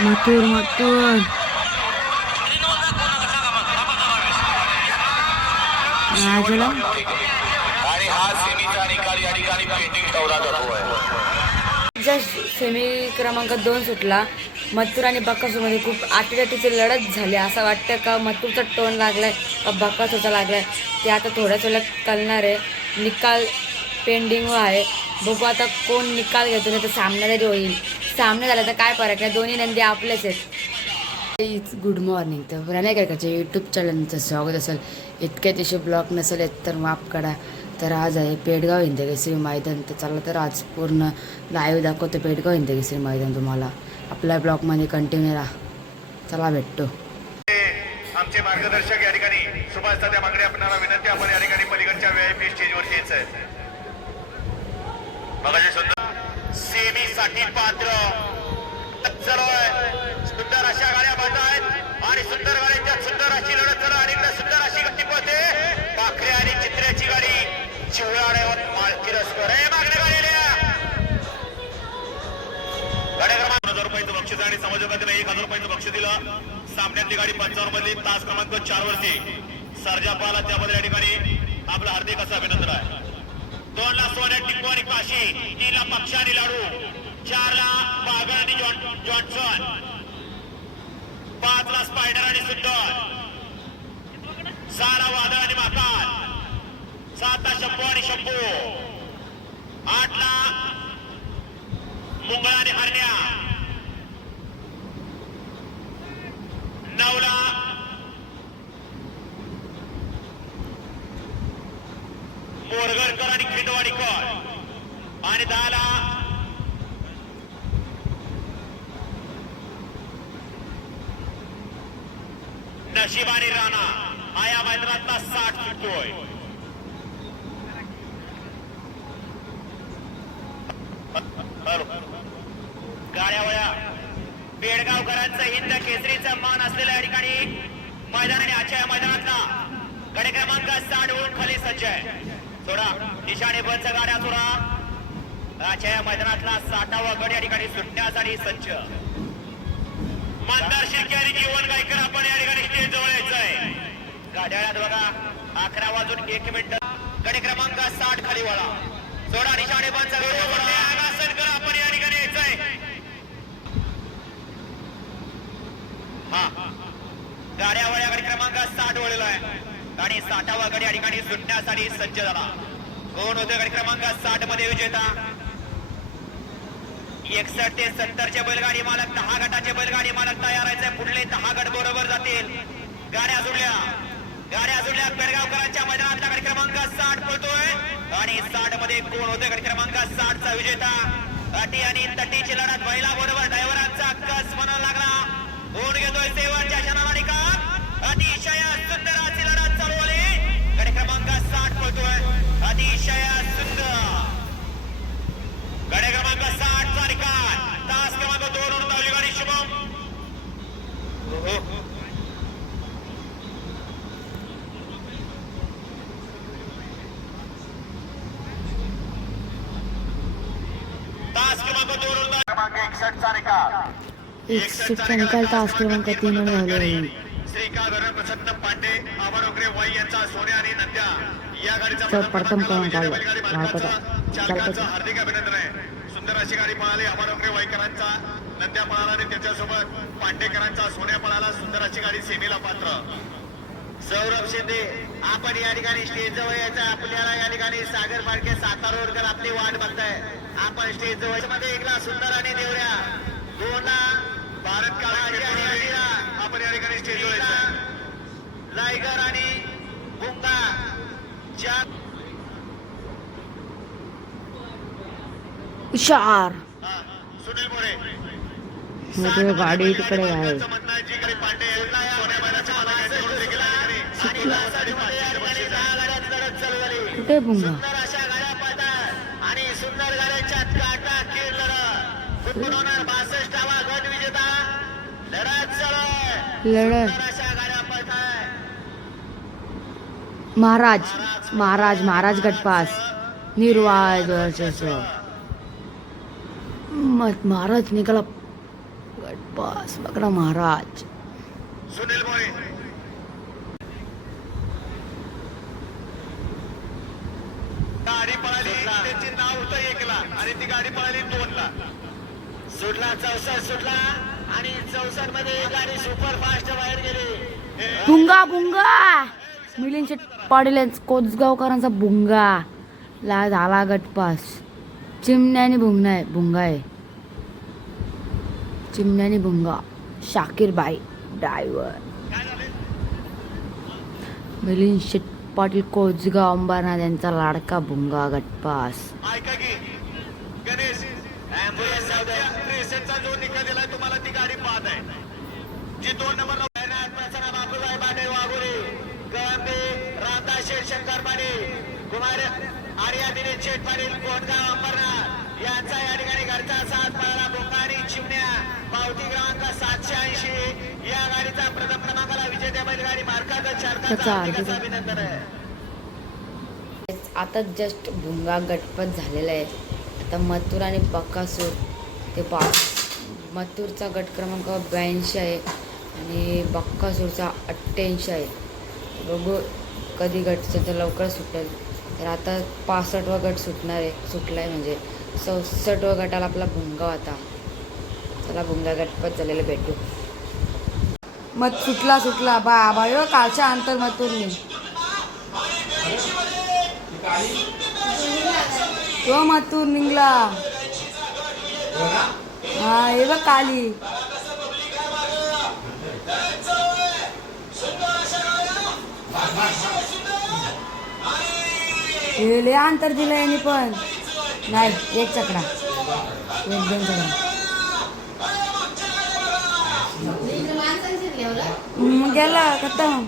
मथुर मथुर राजला आणि हा सेमीचा निकाल या ठिकाणी पेंटिंग ठेवला जातो आहे जस्ट सेमी क्रमांक दोन सुटला. मथुर आणि बकासूरमध्ये खूप आटीची लढत झाली. असं वाटतं का मथुरचा टोन लागलाय का बकासूरचा लागलाय? ते आता थोड्याच वेळात कळणार आहे. निकाल पेंडिंग आहे. बघू आता कोण निकाल घेतो नाही तर सामना तरी होईल. सामना झाला तर काय फरक नाही. दोन्ही नंदी आपलेच आहेत. गुड मॉर्निंग तर प्रणय काकाच्या यूट्यूब चॅनलचं स्वागत असेल इतके तिचे ब्लॉग नसेल येत तर माफ करा. तर आज आहे पेडगाव हिंदकेसरी मैदान. तर चला तर आज पूर्ण लाईव्ह दाखवतो पेडगाव हिंदकेसरी मैदान तुम्हाला. आपल्या ब्लॉगमध्ये कंटिन्यू राहा. चला भेटतो. आमचे मार्गदर्शक या ठिकाणी सुभाष त्या मागणी आपल्याला विनंती आपण या ठिकाणी पलीकडच्या व्हीआयपी स्टेजवर यायचं बघायचे सुंदर सेमी पात्र। चालू सुंदर अशा गाड्या बांध आहेत आणि सुंदर गाड्यांच्या सुंदर अशी लढत चालू आणि इकडे सुंदर अशी गती पळते। पाखरे आणि चित्र्याची गाडी चिवळाड्यावर मालकी रसकर हे मागण्या गाड्या क्रमांक हजार रुपयाचं बक्षीस आणि समाजातील एक हजार रुपयाचं बक्षीस दिलं। सामन्यातली गाडी पंचावन्न मधली तास क्रमांक चार वरती सरजा पाला त्यामध्ये या ठिकाणी आपलं हार्दिक असं अभिनंदन आहे। दोनला सोन्या टिप्पू आणि काशी. तीनला पक्षाने लाडू. चारला ला आणि जॉन जॉन्सन. पाचला स्पायडर आणि सुंदर. सहाला वादळ आणि माकाल सातला शंभू आणि शंभू. आठ ला मुंगळा आणि हरण्या नवला मोरगडकर आणि खिंडवाडीकर आणि दहाला नशीब आणि राणा हा या मैदानातला साठ सुटतोय हॅलो गाड्या वळ्या बेडगावकरांचं हिंद केसरीचा मान असलेल्या या ठिकाणी मैदान आणि आजच्या मैदानातला गडे क्रमांक साठ होऊन खाली सज्ज आहे. थोडा निशाणे बंच गाड्या थोडा आजच्या या मैदानातला साठावा गड या ठिकाणी सुटण्यासाठी सज्ज. मतदार शिर्के आणि जीवन गायकर आपण या ठिकाणी स्टेज जवळ यायचं आहे गाड्याळ्यात बघा अकरा वाजून एक मिनिट. गडे क्रमांक साठ खाली वळा सोडा निशाणे बंच आगासन करा आपण या ठिकाणी यायचं आहे हा. गाड्या वळ्या गाडी क्रमांक साठ वळलेला आहे. आणि साठावा गाडी या ठिकाणी सुटण्यासाठी सज्ज झाला. कोण होते गाडी क्रमांक साठमध्ये विजेता? एकसष्ट ते सत्तरचे बैलगाडी मालक दहा गटाचे बैलगाडी मालक तयार आहेत. पुढले दहा गट बरोबर जातील. गाड्या जुडल्या. गाड्या जुळल्या पेरगावकरांच्या मैदानातला गाडी क्रमांक साठ पळतोय. आणि साठमध्ये कोण होते गाडी क्रमांक साठ चा विजेता? अटी आणि तटीची लढत महिला बरोबर ड्रायव्हरांचा कस म्हणायला लागला. कोण घेतोय? सेवाच्या क्षणाला निकाल अतिशय सुंदर अशी लढत चालू आली गाडी क्रमांक साठ पळतोय अतिशय सुंदर गाडी क्रमांक साठ चा निकाल तास क्रमांक दोन वरून धावली गाडी शुभम तास क्रमांक दोन वरून धाव- क्रमांक एकसष्ट चा निकाल एकसष्टचा निकाल तास क्रमांक तीन झाले श्रीकांत धरण प्रसन्न पांडे अमरोग्रे वाई यांचा सोने आणि नद्या या गाडीचा तर प्रथम क्रमांक आला. पता. चालकाचं. हार्दिक अभिनंदन आहे. सुंदर अशी गाडी पळाली. अमरोग्रे वाईकरांचा नद्या पळाला आणि त्याच्यासोबत पांडेकरांचा सोन्या पळाला. सुंदर अशी गाडी सेमीला पात्र. सौरभ शिंदे आपण या ठिकाणी स्टेज जवळ यायचं. आपल्याला या ठिकाणी सागर फाडके सातारा रोडकर आपली वाट बघताय. आपण स्टेज जवळमध्ये एकला सुंदर आणि देवऱ्या दोनला भारत काळा आणि अनिला आपण या ठिकाणी स्टेज जवळ यायचं लायगर आणि बुंगा चार हुशार हा, सुनील मोरे मध्ये गाडी तिकडे आहे त्यांचं म्हणणं आहे, जी काही पांडे आहेत, सोन्या बैलाचे मालक आहेत, त्यांच्याकडून देखील या ठिकाणी आणि लालसाडीमध्ये या ठिकाणी दहा गाड्यांची लढत चालू झाली. कुठे बुंगा सुंदर अशा गाड्या पळतात आणि सुंदर गाड्यांच्या काटा कीड लढत कुठून होणार बासष्टावा गट विजेता लढत चालू आहे. लढत सुंदर अशा गाड्या पळताय महाराज महाराज महाराज गटपास. निर्वाज वर्चस्व. मत महाराज निघाला. गटपास बकडा महाराज. सुनील मोरे. गाडी पळाली त्यांची नाव होतं एकला. आणि ती गाडी पळाली दोनला. सुटला चौसष्ट सुटला. आणि चौसष्टमध्ये गाडी सुपर फास्ट बाहेर गेली. भुंगा भुंगा. मिलिंद पाटील कोचगावकरांचा भुंगा. ला झाला गटपास चिमण्याने भुंगणा आहे भुंगा आहे चिमण्याने भुंगा. शाकीर बाई ड्रायव्हर मिलिंद शेट पाटील कोचगाव अंबरनाथ यांचा लाडका भुंगा गटपास. ऐका की तुम्हाला ती गाडी पाहत आहे. दोन नंबर वाघोरे शंकर आर्या दिनेश शेठ पाटील कोटगाव अंबरनाथ. यांचा या ठिकाणी घरचा आता जस्ट भुंगा गटपत झालेला आहे. आता मथुर आणि बक्कासूर ते पा मथुरचा गट क्रमांक ब्याऐंशी आहे आणि बक्कासूरचा अठ्ठ्याऐंशी आहे. बघू कधी गट त्याचा लवकर सुटेल. तर आता पासष्टवा गट सुटणार आहे सुटला आहे म्हणजे चौसष्टवा गटाला आपला भुंगा होता चला भुंगा गटपत झालेलं भेटू. मत सुटला सुटला. बा बायो हो, कालच्या अंतर हो, मथुरने तो मतूर निघला. हा हे बघ काली. हे लय अंतर दिलं यांनी पण. नाही एक चकडा. एक दोन चकडा. गेला खतम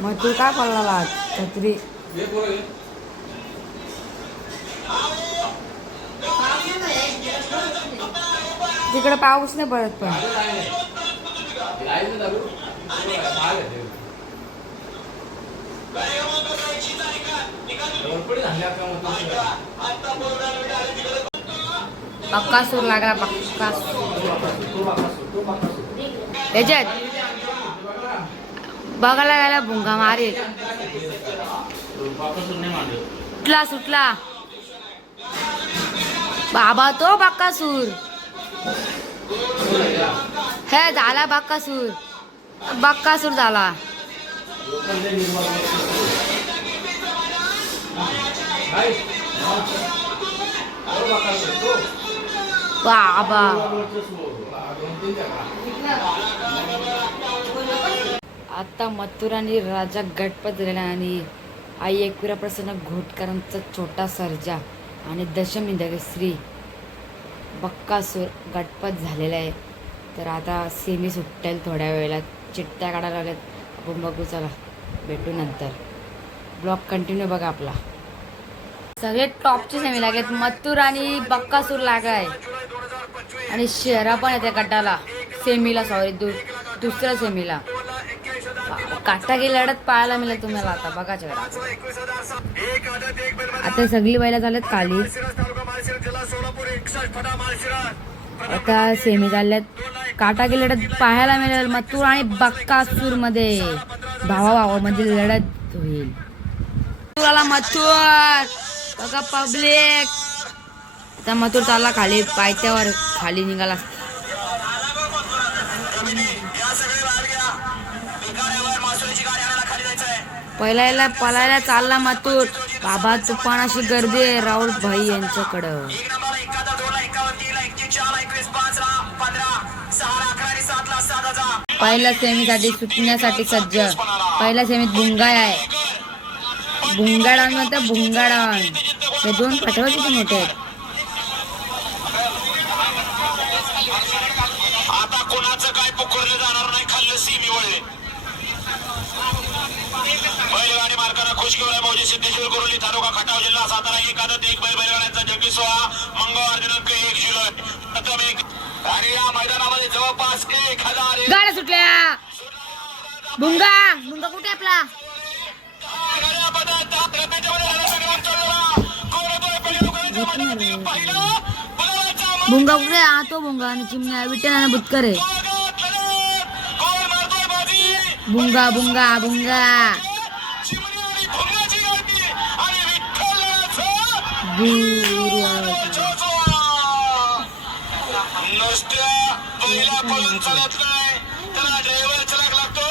मग तू काय पडला आज छत्री तिकडे पाऊस नाही पडत पण पक्कासूर लागला पक्कासूर याच्यात बघायला गेला भुंगा मारे. सुटला सुटला. बाबा तो बक्कासूर. हे झाला बक्कासूर. बक्कासूर झाला. बाबा. आता मथुर आणि राजा गटपत झालेला आणि आई एकविरा प्रसन्न घोटकरांचा छोटा सर्जा आणि दशमी श्री बक्कासूर गटपत झालेला आहे. तर आता सेमी सुटेल थोड्या वेळेला चिट्ट्या काढायला लागल्यात. आपण बघू चला. भेटू नंतर. ब्लॉग कंटिन्यू बघा आपला. सगळे टॉपचे सेमी लागेल मथुर आणि बक्कासूर लागाय आणि शेरा पण येते गटाला सेमीला सॉरी दु दुसऱ्या सेमीला काटाकी लढत पाहायला मिळेल तुम्हाला आता. बघा एक आता सगळी बैला झाल्यात खाली. आता सेमी झाल्यात. काटाकी लढत पाहायला मिळेल. मथुर आणि बक्कासूरमध्ये भावा भावा मध्ये लढत होईल. मथुराला मथुर. बघा पब्लिक आता मथुर चालला खाली पायथ्यावर खाली निघाला. पहिला पलायला पळायला चालला मथुर. बाबा तुफान अशी गर्दी आहे. राहुल भाई यांच्याकडं. पहिल्या सेमीसाठी सुटण्यासाठी सज्ज. पहिल्या सेमीत भुंगाळ आहे. भुंगाडान म्हणतात भुंगाडान हे दोन पाठवा किती मोठे. आहेत आता कोणाचं काय पुकारलं जाणार नाही खाल्लं सीमी बैलगाडी मालकांना खुश घेऊन मौजी सिद्धेश्वर गुरुली तालुका खटाव जिल्हा सातारा एक आदत एक बैल बैलगाड्यांचा जगी सोहळा. मंगळवार दिनांक एक जुलै. प्रथम एक गाड्या सुटल्या. भुंगा. भुंगा कुठे आपला? भुंगा कुठे हा तो भुंगा आणि चिमण्या विठ्ठल आणि बुतकर भुंगा भुंगा भुंगा. भू पळून चालत नाही. त्याला ड्रायव्हर चलक लागतो.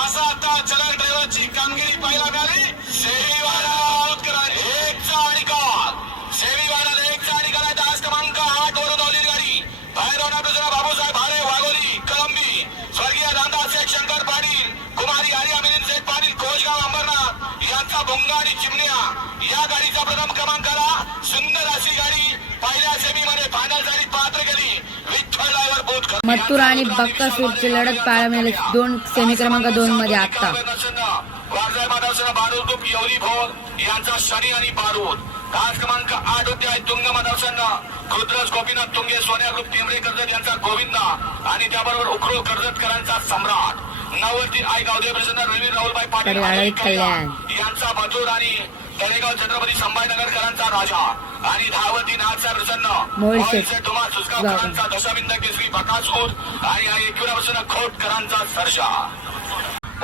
असा आता चलक ड्रायव्हरची कामगिरी पाहायला मिळाली. सेमीवाला आउट करा एकचा आणि काल सेमीवाला एकचा आणि काल तास क्रमांक आठ वरून धावलेली गाडी. बाहेर होणार दुसरा बाबूसाहेब भाडे वाघोली कळंबी. स्वर्गीय दादा शेख शंकर पाटील कुमारी आर्या मिलिंद शेख पाटील कोचगाव अंबरनाथ. यांचा भुंगा आणि चिमण्या. या गाडीचा प्रथम क्रमांक आला सुंदर अशी गाडी पहिल्या सेमीमध्ये फायनल झाली पात्र केली विठ्ठल ड्रायव्हर बोध कर मथुर आणि बक्कासूरची लढत पाहायला मिळाली. दोन सेमी क्रमांक दोन मध्ये आता. यांचा शनी आणि बारूद. तास क्रमांक आठ होते आहे तुंग माधवसेना. रुद्रज गोपीनाथ तुंगे सोन्या ग्रुप टेंबरे कर्जत यांचा गोविंदा आणि त्याबरोबर कर्जतकरांचा सम्राट. नववरती आई गावदेव प्रसन्न रवी पाटील. यांचा आणि तळेगाव छत्रपती संभाजीनगरकरांचा राजा. आणि धावती नाथचा प्रसन्न. मोहित तुम्हा सुसगावकरांचा दशमिंद केसरी बकासूर आणि हा एकविरापासून खोटकरांचा सर्जा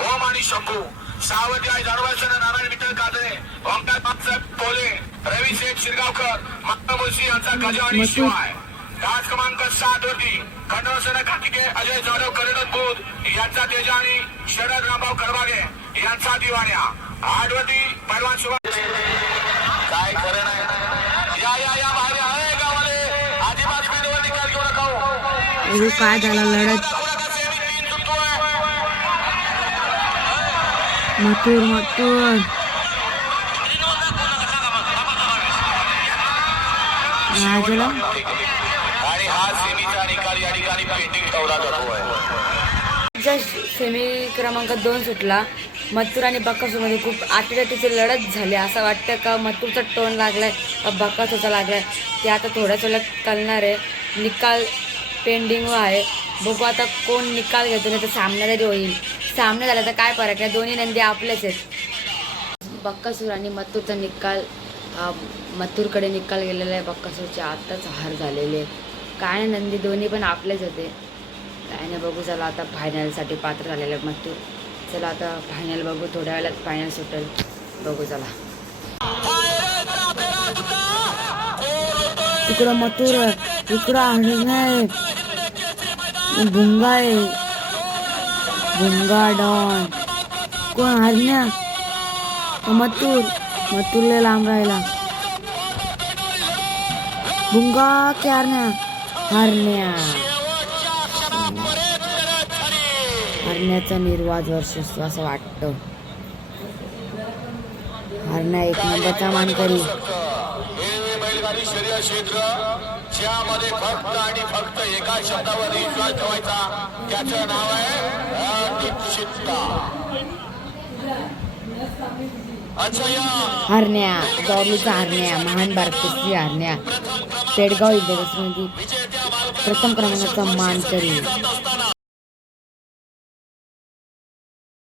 ओम आणि शंभू सावधी आई जानवासन नारायण विठ्ठल काजळे ओंकार बापसाहेब पोले रवी शेठ शिरगावकर मक्का मुळशी यांचा गजा आणि. शिवाय. तास क्रमांक सात वरती खंडवासन कार्तिके अजय जाधव करणन बुध यांचा तेजा आणि शरद रामभाऊ करवागे यांचा दिवाण्या. आठ वरती पैलवान शिवा बघू काय झाला लढत. मथुर मथुर. काय झालं आणि हा सेमीचा निकाल या ठिकाणी पेंटिंग ठेवला जातोय. ज्या सेमी क्रमांक दोन सुटला. मथुर आणि बकासूरमध्ये खूप आटीची लढत झाली. असं वाटतं का मथुरचा टोन लागलाय का बकासूरचा लागलाय? ते आता थोड्याच वेळात कळणार आहे. निकाल पेंडिंग आहे. बघू आता कोण निकाल घेतो नाही तर सामना तरी होईल. सामना झाला तर काय फरक आहे? दोन्ही नंदी आपलेच आहेत. बक्कासूर आणि मथूरचा निकाल मथूरकडे निकाल गेलेला आहे. बक्कासूरचे आत्ताच हार झालेले काय नाही नंदी दोन्ही पण आपलेच होते. काय नाही बघू चला आता फायनलसाठी पात्र झालेलं आहे मथुर. चला आता फायनल बघू थोड्या वेळात फायनल सुटेल. बघू चला. तिकडं मथुर आहे, इकडं हरणे आहे भुंगा आहे भुंगा डॉन. कोण हरण्या मतूर मथुरला लांब राहिला. भुंगा की हरण्या हरण्या हरण्याचा निर्वाज वर्षस्व असं वाटतं. हरण्या एक नंबरचा मानकरी. बैलगाडी शर्यत क्षेत्र ज्यामध्ये फक्त आणि फक्त एका शब्दावर विश्वास ठेवायचा त्याचं नाव आहे अनिश्चितता. हरण्या हरण्या महान भारतश्री हरण्या पेडगाव विद्यापीठमध्ये प्रथम क्रमांकाचा मानकरी.